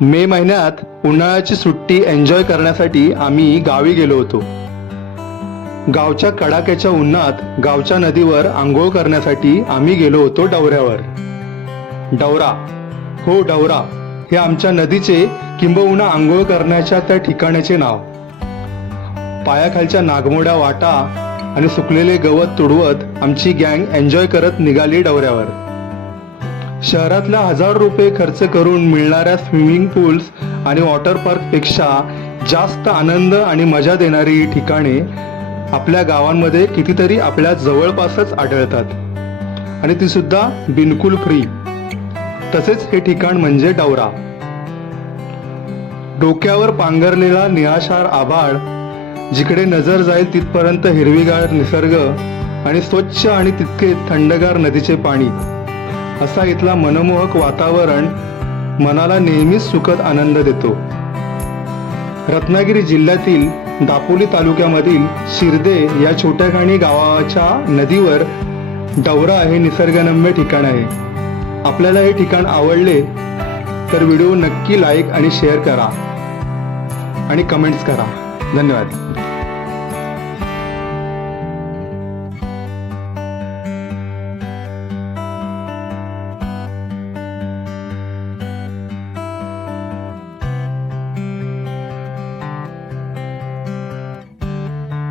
मे महिन्यात उन्हाळ्याची सुट्टी एन्जॉय करण्यासाठी आम्ही गावी गेलो होतो. गावच्या कडाक्याच्या उन्हात गावच्या नदीवर आंघोळ करण्यासाठी आम्ही गेलो होतो डवऱ्यावर. डवरा, हो डवरा, हे आमच्या नदीचे किंबहुना आंघोळ करण्याच्या त्या ठिकाणाचे नाव. पायाखालच्या नागमोड्या वाटा आणि सुकलेले गवत तुडवत आमची गँग एन्जॉय करत निघाली डवऱ्यावर. शहरातल्या 1000 रुपये खर्च करून मिळणाऱ्या स्विमिंग पूल्स आणि वॉटर पार्कपेक्षा जास्त आनंद आणि मजा देणारी ही ठिकाणे आपल्या गावांमध्ये कितीतरी आपल्या जवळपासच आढळतात, आणि ती सुद्धा बिलकुल फ्री. तसेच हे ठिकाण म्हणजे डवरा. डोक्यावर पांघरलेला निळाशार आभाळ, जिकडे नजर जाईल तिथपर्यंत हिरवीगार निसर्ग आणि स्वच्छ आणि तितके थंडगार नदीचे पाणी, असा इथला मनमोहक वातावरण मनाला नेहमीच सुखद आनंद देतो. रत्नागिरी जिल्ह्यातील दापोली तालुक्यामधील शिर्दे या छोट्याखानी गावाच्या नदीवर डवरा हे निसर्गरम्य ठिकाण आहे. आपल्याला हे ठिकाण आवडले तर व्हिडिओ नक्की लाईक आणि शेअर करा आणि कमेंट्स करा. धन्यवाद.